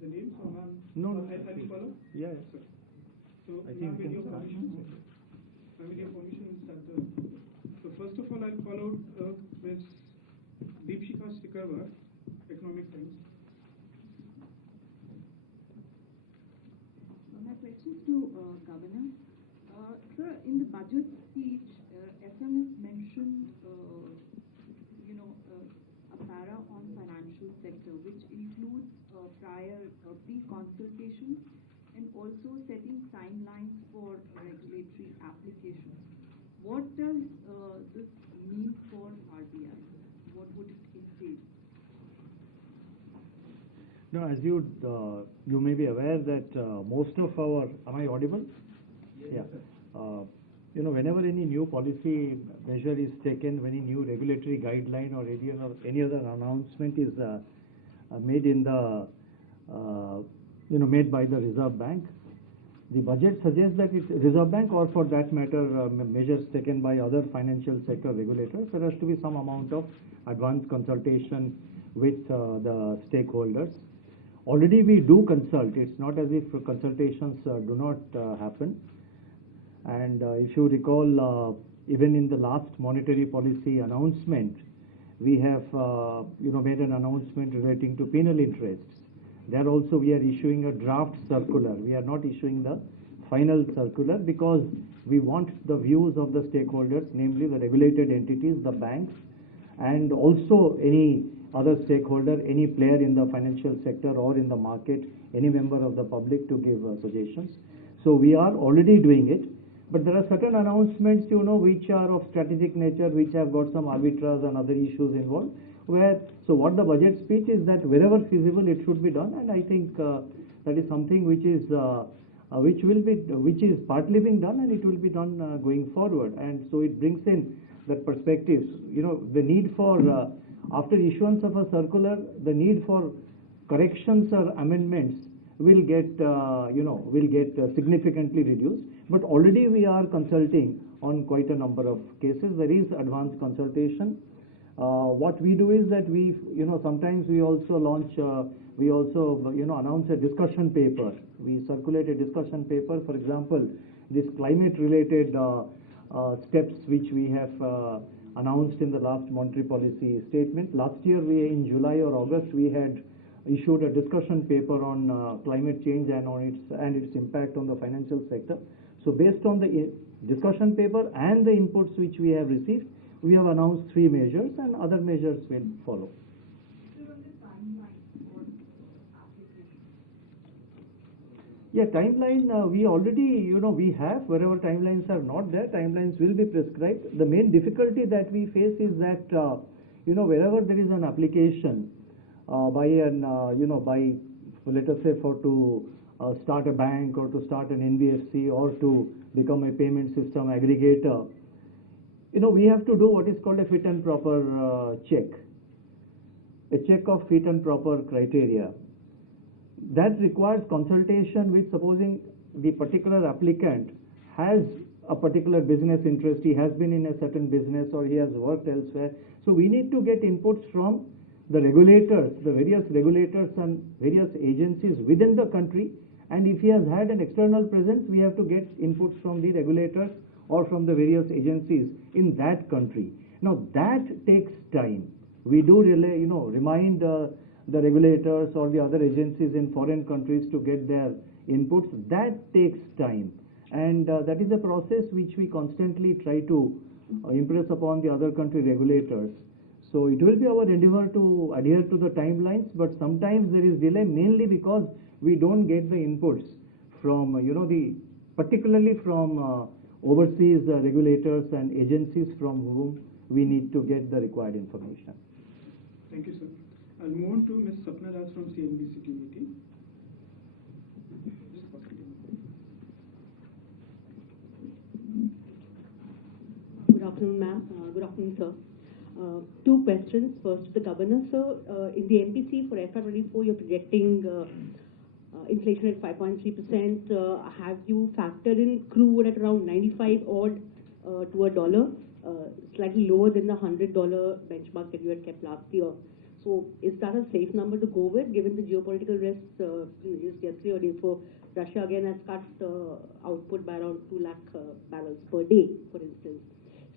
the name? So, ma'am, no, I'll follow? Yeah. Sir. So, I ma'am, think with your permission, start the. So, first of all, I'll call out Ms. Deepshika Stikarwar, Economic Times. My question is to Governor. Sir, in the budget speech, SM has mentioned, a para on financial sector, which includes prior pre-consultation and also setting timelines for regulatory applications. What does this mean for RBI? What would it entail? No, as you may be aware that most of our, am I audible? Yes. Yeah. Whenever any new policy measure is taken, any new regulatory guideline or any other announcement is made in the made by the Reserve Bank, the budget suggests that Reserve Bank, or for that matter measures taken by other financial sector regulators, there has to be some amount of advanced consultation with the stakeholders. Already we do consult. It's not as if consultations do not happen. And if you recall, even in the last monetary policy announcement, we have made an announcement relating to penal interests. There also we are issuing a draft circular. We are not issuing the final circular because we want the views of the stakeholders, namely the regulated entities, the banks, and also any other stakeholder, any player in the financial sector or in the market, any member of the public to give suggestions. So we are already doing it. But there are certain announcements, which are of strategic nature, which have got some arbitrage and other issues involved. So what the budget speech is that wherever feasible, it should be done, and I think that is something which is partly being done, and it will be done going forward. And so it brings in that perspectives. The need for after issuance of a circular, the need for corrections or amendments will get significantly reduced. But already we are consulting on quite a number of cases. There is advanced consultation. What we do is that we sometimes we also launch announce a discussion paper. We circulate a discussion paper. For example, this climate related steps which we have announced in the last monetary policy statement. Last year, in July or August, we had issued a discussion paper on climate change and its impact on the financial sector. So based on the discussion paper and the inputs which we have received, we have announced 3 measures, and other measures will follow. Yeah, timeline, we already, we have, wherever timelines are not there, timelines will be prescribed. The main difficulty that we face is that, wherever there is an application by, let us say, to start a bank or to start an NBFC or to become a payment system aggregator, we have to do what is called a fit and proper check, a check of fit and proper criteria. That requires consultation with, supposing the particular applicant has a particular business interest, he has been in a certain business or he has worked elsewhere. So we need to get inputs from the regulators, the various regulators and various agencies within the country. And if he has had an external presence, we have to get inputs from the regulators or from the various agencies in that country. Now that takes time. We do remind the regulators or the other agencies in foreign countries to get their inputs. That takes time, and that is a process which we constantly try to impress upon the other country regulators. So it will be our endeavor to adhere to the timelines, but sometimes there is delay mainly because we don't get the inputs from particularly from overseas regulators and agencies from whom we need to get the required information. Thank you, sir. I'll move on to Ms. Sapna Raj from CNBC TVT. Good afternoon, ma'am. Good afternoon, sir. 2 questions. First, to the Governor, sir. In the MPC for FY24, you're projecting inflation at 5.3%. Have you factored in crude at around 95 odd to a dollar, slightly lower than the $100 benchmark that you had kept last year? So is that a safe number to go with, given the geopolitical risks? Just yesterday or day before, Russia again has cut output by around 2 lakh barrels per day, for instance.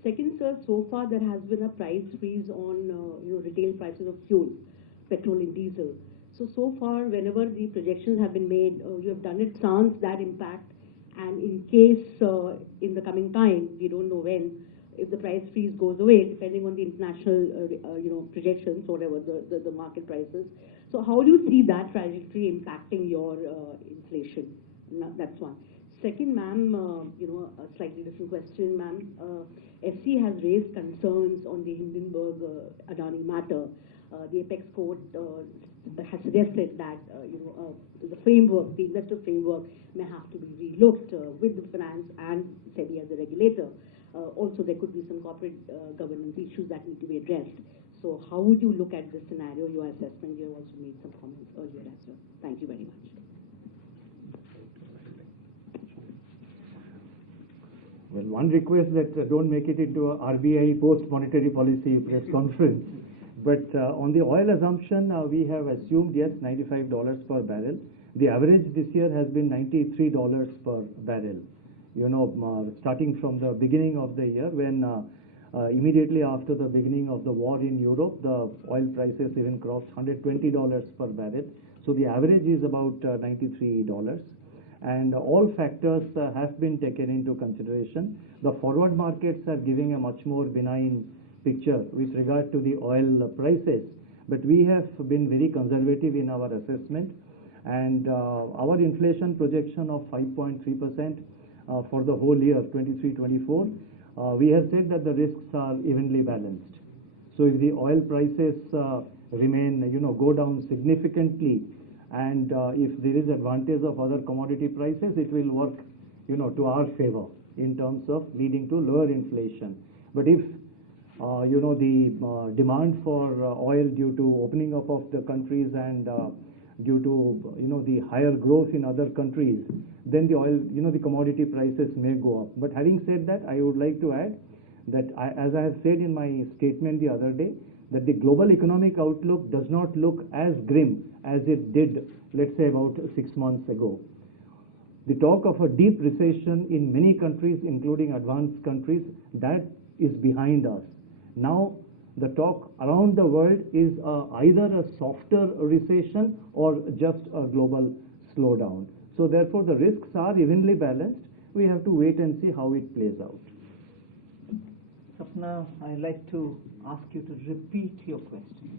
Second, sir, so far there has been a price freeze on retail prices of fuel, petrol and diesel. So far, whenever the projections have been made, you have done it sans that impact. And in case in the coming time, we don't know when, if the price freeze goes away, depending on the international projections, whatever the market prices. So how do you see that trajectory impacting your inflation? That's one. Second, ma'am, a slightly different question, ma'am. FC has raised concerns on the Hindenburg Adani matter. The apex court has suggested that the framework, the investor framework, may have to be relooked with the finance and SEBI as a regulator. Also, there could be some corporate governance issues that need to be addressed. So, how would you look at this scenario? Your assessment. You have also made some comments earlier as well. Thank you very much. Well, one request that don't make it into a RBI post-monetary policy press conference. But on the oil assumption, we have assumed, yes, $95 per barrel. The average this year has been $93 per barrel. Starting from the beginning of the year, when immediately after the beginning of the war in Europe, the oil prices even crossed $120 per barrel. So the average is about $93. And all factors have been taken into consideration. The forward markets are giving a much more benign picture with regard to the oil prices, but we have been very conservative in our assessment, and our inflation projection of 5.3% for the whole year 23-24, we have said that the risks are evenly balanced. So if the oil prices remain, go down significantly, and if there is advantage of other commodity prices, it will work, to our favor in terms of leading to lower inflation. But if the demand for oil due to opening up of the countries and due to the higher growth in other countries, then the oil, the commodity prices may go up. But having said that, I would like to add that as I have said in my statement the other day, that the global economic outlook does not look as grim as it did, let's say, about 6 months ago. The talk of a deep recession in many countries, including advanced countries, that is behind us. Now, the talk around the world is either a softer recession or just a global slowdown. So therefore, the risks are evenly balanced. We have to wait and see how it plays out. Sapna, I'd like to ask you to repeat your question.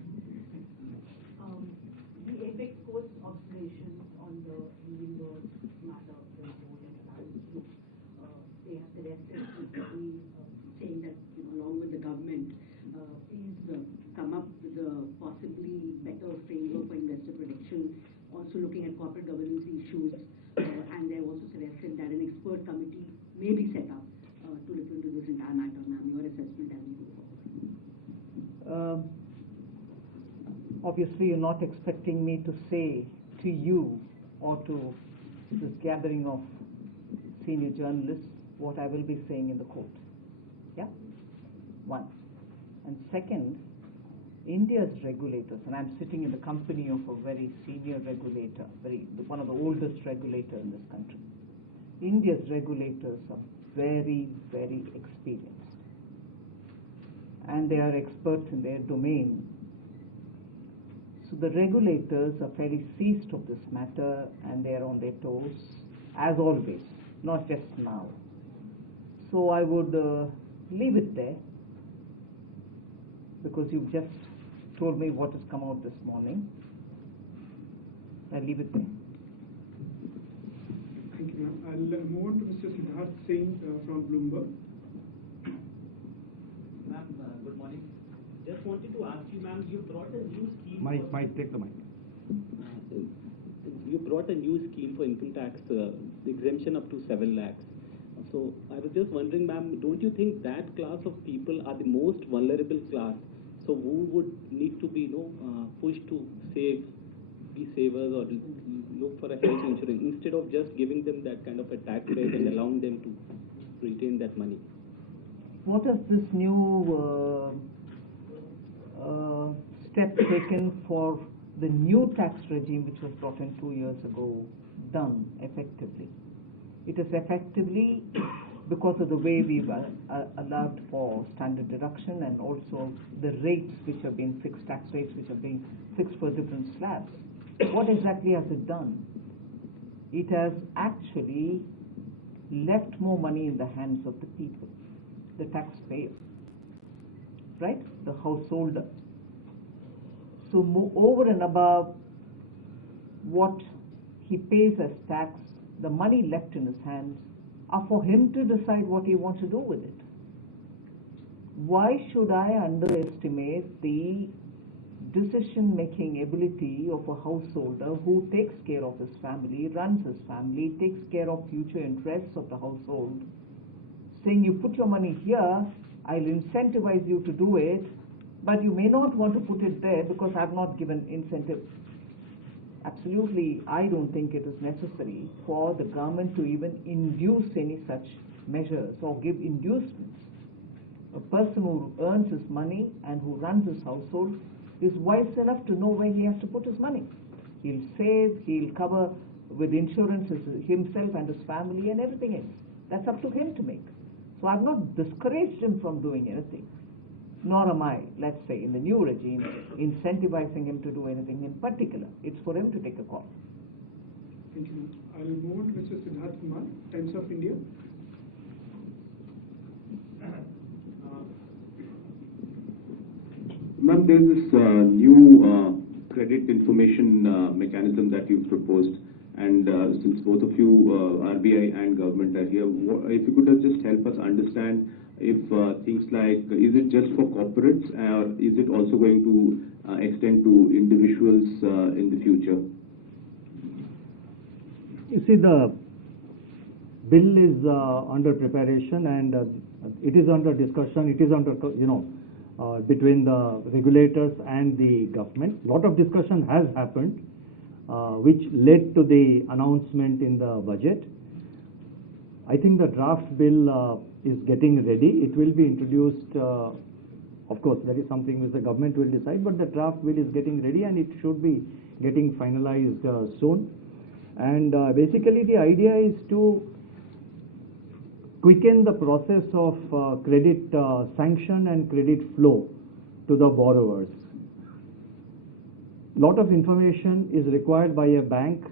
The apex court observations on the Hindenburg matter, the report and they have suggested saying that along with the government, please come up with a possibly better framework for investor protection, also looking at corporate governance issues, and they have also suggested that an expert committee may be set up to look into this entire matter. Ma'am, your assessment as we go forward. Obviously, you're not expecting me to say to you or to this gathering of senior journalists what I will be saying in the court. Yeah? One. And second, India's regulators, and I'm sitting in the company of a very senior regulator, one of the oldest regulators in this country. India's regulators are very, very experienced. And they are experts in their domain. So the regulators are fairly seized of this matter, and they are on their toes, as always, not just now. So I would leave it there, because you've just told me what has come out this morning. I'll leave it there. Thank you, ma'am. I'll move on to Mr. Siddharth Singh from Bloomberg. Ma'am, good morning. Just wanted to ask you, ma'am, you brought a new scheme. Mic, take the mic. You brought a new scheme for income tax, exemption up to 7 lakhs. So I was just wondering, ma'am, don't you think that class of people are the most vulnerable class? So who would need to be, pushed to save, be savers, or look for a health insurance instead of just giving them that kind of a tax rate and allowing them to retain that money? What does this new step taken for the new tax regime which was brought in 2 years ago done effectively? It is effectively because of the way we've allowed for standard deduction and also the rates which have been fixed, tax rates which have been fixed for different slabs. What exactly has it done? It has actually left more money in the hands of the people, the taxpayer, right? The householder. So over and above what he pays as tax, the money left in his hands are for him to decide what he wants to do with it. Why should I underestimate the decision-making ability of a householder who takes care of his family, runs his family, takes care of future interests of the household, saying you put your money here, I'll incentivize you to do it, but you may not want to put it there because I've not given incentive. Absolutely, I don't think it is necessary for the government to even induce any such measures or give inducements. A person who earns his money and who runs his household is wise enough to know where he has to put his money. He'll save, he'll cover with insurances himself and his family and everything else. That's up to him to make. So I've not discouraged him from doing anything. Nor am I, let's say, in the new regime, incentivizing him to do anything in particular. It's for him to take a call. Thank you. I'll move on to Mr. Siddharth Kumar, Times of India. Ma'am, there's this new credit information mechanism that you've proposed, and since both of you, RBI and government, are here, if you could just help us understand if things like, is it just for corporates, or is it also going to extend to individuals in the future? You see, the bill is under preparation and it is under discussion. It is under, between the regulators and the government. A lot of discussion has happened, which led to the announcement in the budget. I think the draft bill is getting ready. It will be introduced. Of course, there is something which the government will decide, but the draft bill is getting ready and it should be getting finalized soon. And basically, the idea is to quicken the process of credit sanction and credit flow to the borrowers. Lot of information is required by a bank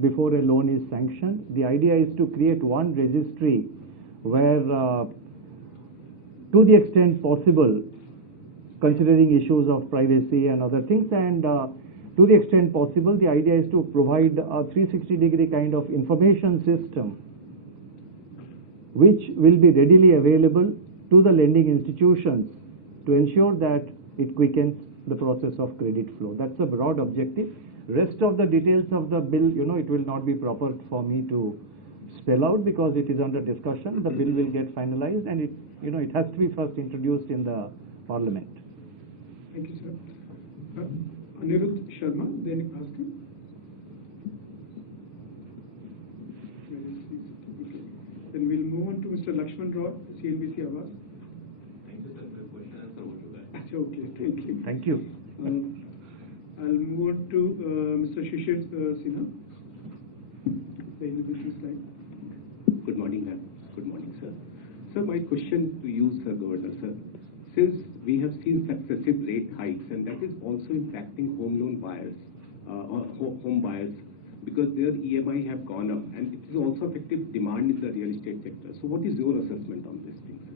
before a loan is sanctioned. The idea is to create one registry where, to the extent possible, considering issues of privacy and other things, and to the extent possible, the idea is to provide a 360-degree kind of information system which will be readily available to the lending institutions to ensure that it quickens the process of credit flow. That's a broad objective. Rest of the details of the bill, it will not be proper for me to spell out because it is under discussion. The bill will get finalized and it has to be first introduced in the parliament. Thank you, sir. Anirudh Sharma, Dainik Bhaskar. Then we'll move on to Mr. Lakshman Rao, CNBC Awas. Thank you, sir, for your question. Answer what you got. Okay, thank you. Thank you. I'll move on to Mr. Shishir Sinha, the individual slide. Good morning, ma'am. Good morning, sir. Sir, my question to you, Sir Governor, sir. Since we have seen successive rate hikes, and that is also impacting home loan buyers, or home buyers, because their EMI have gone up, and it is also affecting demand in the real estate sector. So what is your assessment on this thing, sir?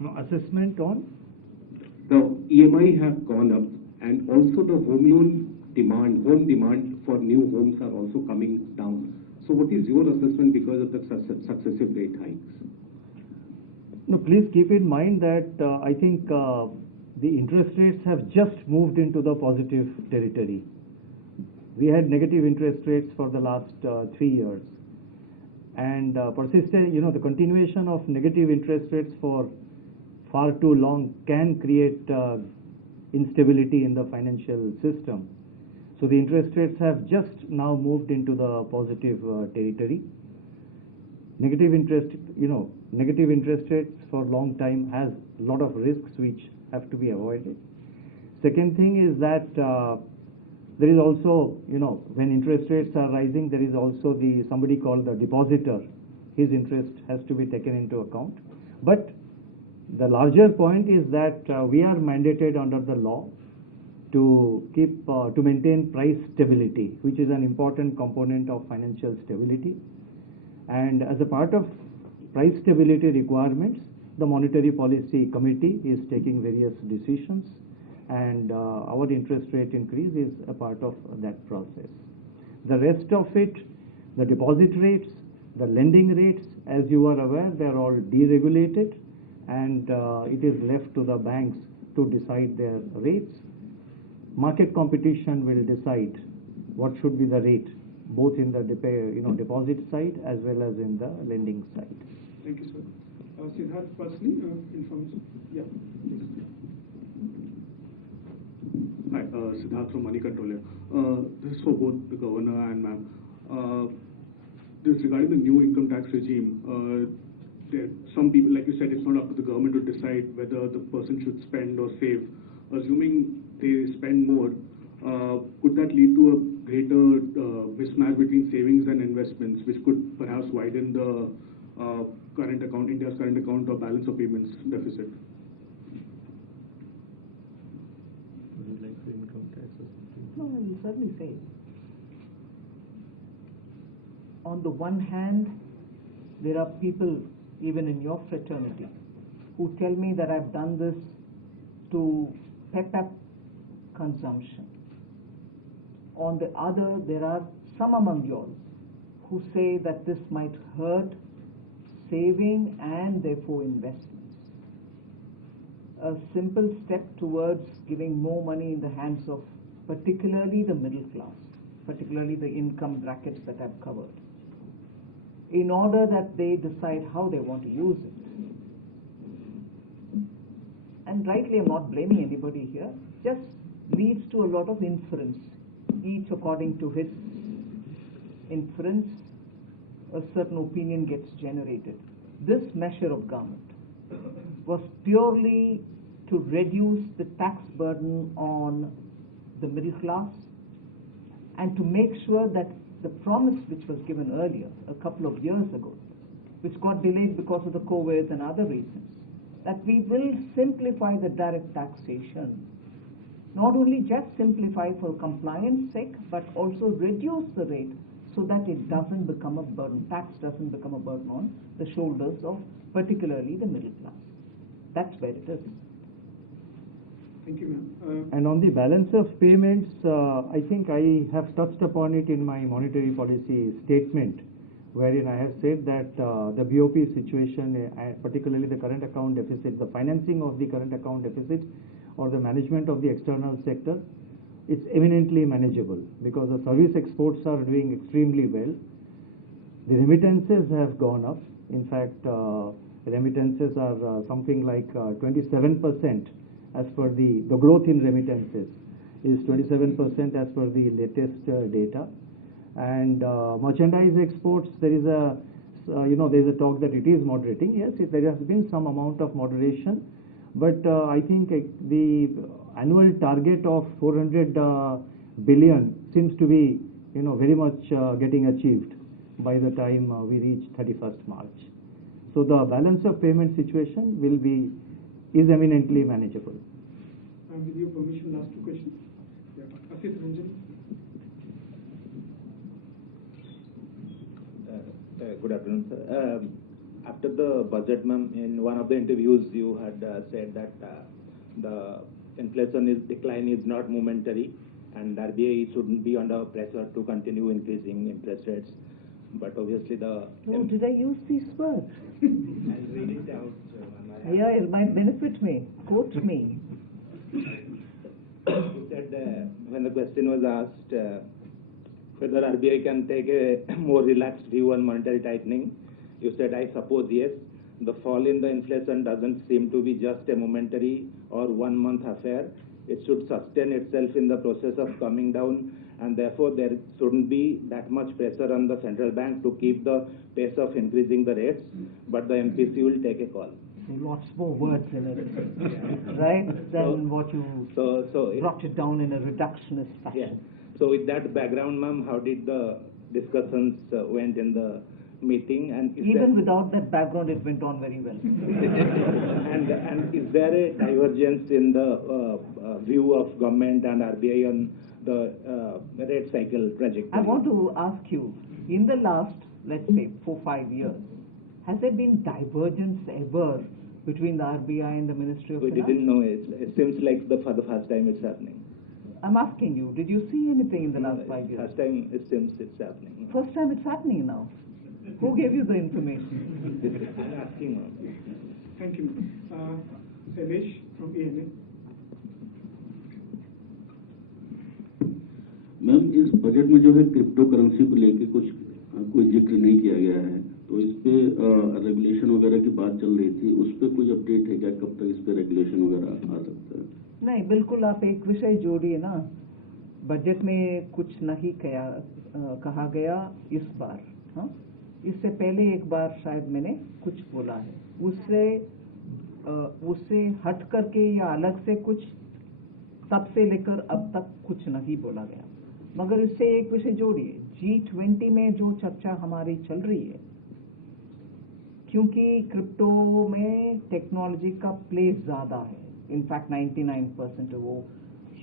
No, assessment on? The EMI have gone up, and also the home demand for new homes are also coming down. So what is your assessment because of the successive rate hikes? No, please keep in mind that I think the interest rates have just moved into the positive territory. We had negative interest rates for the last 3 years, and persistent, the continuation of negative interest rates for far too long can create instability in the financial system. So the interest rates have just now moved into the positive territory. Negative interest rates for a long time has a lot of risks which have to be avoided. Second thing is that there is also, when interest rates are rising, there is also somebody called the depositor. His interest has to be taken into account. But the larger point is that we are mandated under the law to maintain price stability, which is an important component of financial stability. And as a part of price stability requirements, the Monetary Policy Committee is taking various decisions, and our interest rate increase is a part of that process. The rest of it, the deposit rates, the lending rates, as you are aware, they are all deregulated, and it is left to the banks to decide their rates. Market competition will decide what should be the rate, both in the deposit side as well as in the lending side. Thank you, sir. Siddharth, firstly, information. Yeah, please. Hi, Siddharth from Money Control here. This is for both the governor and ma'am. This regarding the new income tax regime. Some people, like you said, it's not up to the government to decide whether the person should spend or save. Assuming they spend more, could that lead to a greater mismatch between savings and investments, which could perhaps widen the current account, India's current account or balance of payments deficit? Would you like to income tax or something? No, I will certainly say. On the one hand, there are people, even in your fraternity, who tell me that I've done this to pep up consumption. On the other, there are some among you who say that this might hurt saving and therefore investments. A simple step towards giving more money in the hands of particularly the middle class, particularly the income brackets that I've covered, in order that they decide how they want to use it. And rightly, I'm not blaming anybody here, just leads to a lot of inference, each according to his inference, a certain opinion gets generated. This measure of government was purely to reduce the tax burden on the middle class and to make sure that the promise which was given earlier, a couple of years ago, which got delayed because of the COVID and other reasons, that we will simplify the direct taxation, not only just simplify for compliance sake, but also reduce the rate so that it doesn't become a burden, tax doesn't become a burden on the shoulders of particularly the middle class. That's where it is. Thank you, ma'am. And on the balance of payments, I think I have touched upon it in my monetary policy statement, wherein I have said that the BOP situation, particularly the current account deficit, the financing of the current account deficit or the management of the external sector, it's eminently manageable because the service exports are doing extremely well. The remittances have gone up. In fact, remittances are something like 27% as per the growth in remittances is 27% as per the latest data. And merchandise exports, there is a talk that it is moderating. Yes, there has been some amount of moderation, but I think the annual target of 400 billion seems to be very much getting achieved by the time we reach 31st March. So the balance of payment situation is eminently manageable. And with your permission, last two questions. Yeah. Asit Ranjan. Good afternoon, sir. After the budget, ma'am, in one of the interviews you had said that the inflation decline is not momentary and RBI shouldn't be under pressure to continue increasing interest rates. But obviously Oh, did I use these words? I'll read it out. Yeah, it might benefit me. Quote me. You said when the question was asked whether RBI can take a more relaxed view on monetary tightening, you said, I suppose yes. The fall in the inflation doesn't seem to be just a momentary or 1 month affair. It should sustain itself in the process of coming down, and therefore there shouldn't be that much pressure on the central bank to keep the pace of increasing the rates, but the MPC will take a call. lots more words in it, right? Than what you brought it down in a reductionist fashion. Yeah. So with that background, ma'am, how did the discussions went in the meeting? And is even without that background, it went on very well. and is there a divergence in the view of government and RBI on the rate cycle trajectory? I want to ask you, in the last, let's say, 4-5 years, has there been divergence ever between the RBI and the Ministry of We Finance? didn't know it. It seems like for the first time it's happening. I'm asking you, did you see anything in the last 5 years? First time it seems it's happening. First time it's happening now. Who gave you the information? I'm asking, ma'am. Thank you. Shailesh from ANA. Ma'am, इस budget में जो है crypto currency को लेके कोई जिक्र नहीं किया गया है, तो इस पे रेगुलेशन वगैरह की बात चल रही थी, उस पे कोई अपडेट है क्या? कब तक इस पे रेगुलेशन वगैरह आ सकता है? नहीं, बिल्कुल आप एक विषय जोड़िए ना। बजट में कुछ नहीं कहा गया इस बार। हाँ, इससे पहले एक बार शायद मैंने कुछ बोला है, उससे हट करके या अलग से कुछ तब से लेकर अब तक कुछ नहीं बोला गया। मगर इससे एक विषय जोड़िए, G20 में जो चर्चा हमारी चल रही है, क्योंकि क्रिप्टो में टेक्नोलॉजी का प्ले ज्यादा है, इनफैक्ट 99% वो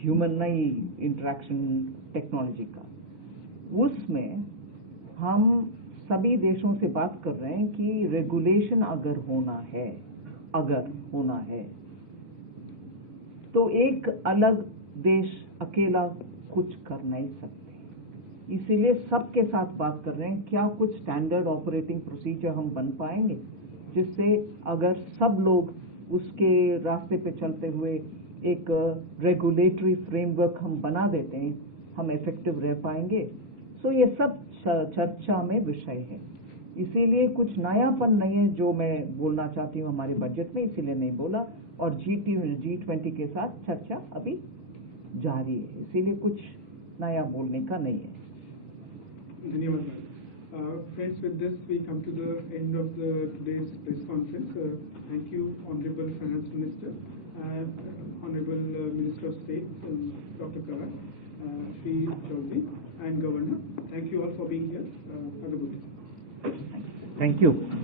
ह्यूमन नहीं इंटरेक्शन टेक्नोलॉजी का, उसमें हम सभी देशों से बात कर रहे हैं कि रेगुलेशन अगर होना है तो एक अलग देश अकेला कुछ कर नहीं सकते। इसीलिए सबके साथ बात कर रहे हैं, क्या कुछ स्टैंडर्ड ऑपरेटिंग प्रोसीजर हम बन पाएंगे, जिससे अगर सब लोग उसके रास्ते पे चलते हुए एक रेगुलेटरी फ्रेमवर्क हम बना देते हैं, हम इफेक्टिव रह पाएंगे। सो ये सब चर्चा में विषय है, इसीलिए कुछ नयापन नहीं है जो मैं बोलना चाहती हूँ हमारे बजट में, इसीलिए नहीं बोला। और G20 के साथ चर्चा अभी जारी है, इसीलिए कुछ नया बोलने का नहीं है। धन्यवाद। Friends, with this we come to the end of today's press conference. Thank you, Honorable Finance Minister, Honorable Minister of State, Dr. Kawar, Shri Chaudhary, and Governor. Thank you all for being here. Have a good day. Thank you.